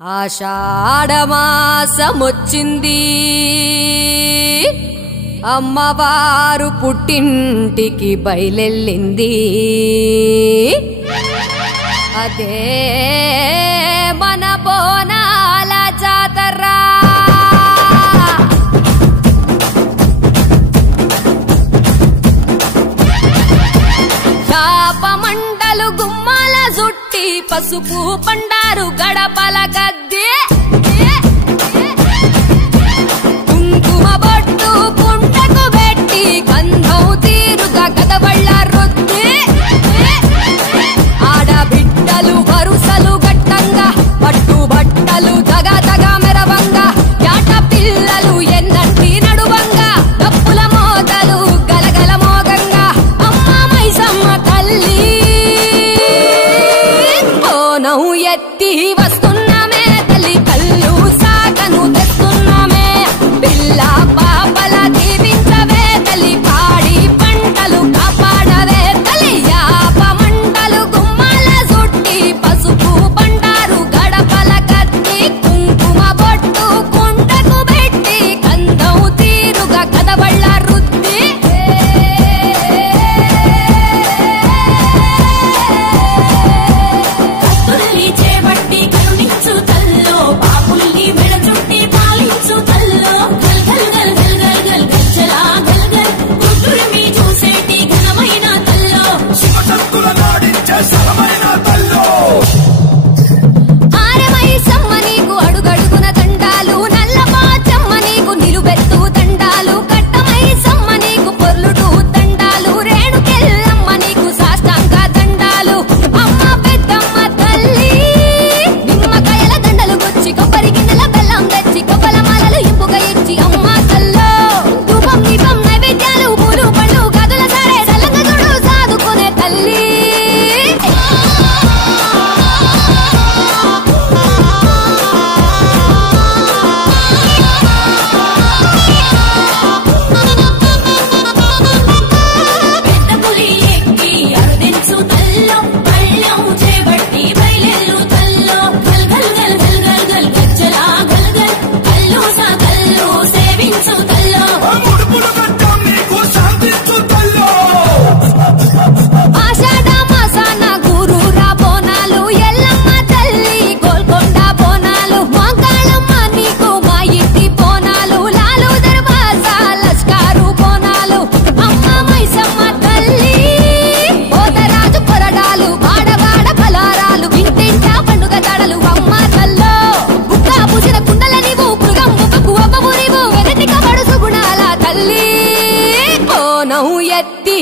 ఆషాఢమాసమొచ్చింది అమ్మవారు పుట్టింటికి బయలెళ్ళింది అదే మన బోనాల జాతర శాపమండలు గుమ్మాల జుట్టి పసుపు పండారు గడపల గద్దె కుంకుమ బొట్టు పుంటకు పెట్టి గంధం తీరుగా గదవళ్ళ రొత్తి ఆడబిడ్డలు వరుసలు గట్టంగా పట్టు బట్టలు దగా దగా మెరవంగా యాట పిల్లలు ఎన్నంటి నడువంగా డప్పుల మోతలు గలగల మోగంగా అమ్మ మైసమ్మ తల్లి బోనం ఎత్తి వస్తున్నామే తల్లి కళ్ళు సాగను తెస్తున్నామే పిల్ల పాపల దీవించవే తల్లి పాడి పంటలు కాపాడవే తల్లి యాప మంటలు గుమ్మాల జుట్టి పసుపు బండారు గడపల కత్తి కుంకుమ బొట్టు కుండకు పెట్టి గంధం తీరుగా కదవళ్ళ రుద్ది కత్తుల్ని చేపట్టి కరుణించు తల్లో పాపుల్ని మెడ చుట్టి పాలించు తల్లో గల్ గల్ గల్ గల్ గల్ గల్ గజ్జలా గల్ గల్ కుదురిమి చూసేటి ఘనమైన తల్లో శివశక్తుల నాడించే శరమైన తల్లో ఆరమైసమ్మ నీకు అడుగడుగున దండాలు నల్ల పాచమ్మ నీకు నిలువెత్తు దండాలు కట్టమైసమ్మ నీకు పొర్లుడు దండాలు రేణుకెల్లమ్మ నీకు సాష్టాంగ దండాలు అమ్మ పెద్దమ్మ తల్లి నిమ్మకాయల దండలు గుచ్చి కొబ్బరి గిన్నెల బెల్లం తెచ్చి కొబ్బల మాలలు ఇంపుగా ఇచ్చి అమ్మ తల్లో ధూపం దీపం నైవేద్యాలు పూలు పళ్ళు గదుల సరే చల్లగా చూడు సాదుకునే తల్లి పెద్ద పులి ఎక్కి అరుదించు తల్లో పళ్ళెం చేపట్టి బయలెల్లు తల్లో గల్ గల్ గల్ గల్ గల్ గల్ గజ్జలా గల్ గల్ కల్లు సా కల్లు సేవించు తల్లో ముడుపులు కట్టం నీకు శాంతించు తల్లో ఆషాఢ మాసాన గురూరా బోనాలు ఎల్లమ్మ తల్లి గోల్కొండ బోనాలు మంగళమ్మ నీకు మా ఇంటి బోనాలు లాలు దర్వాజా లష్కారు బోనాలు అమ్మ మైసమ్మ తల్లి పోతరాజు కొరడాలు వాడవాడ పలారాలు ఇంటింట పండుగ దడలు అమ్మ తల్లో బుక్క పూసిన కుండల నీవు మృగం ముఖకు అవ్వవు నీవు వెనటిక పడుసు గుణాల తల్లి బోనం ఎత్తి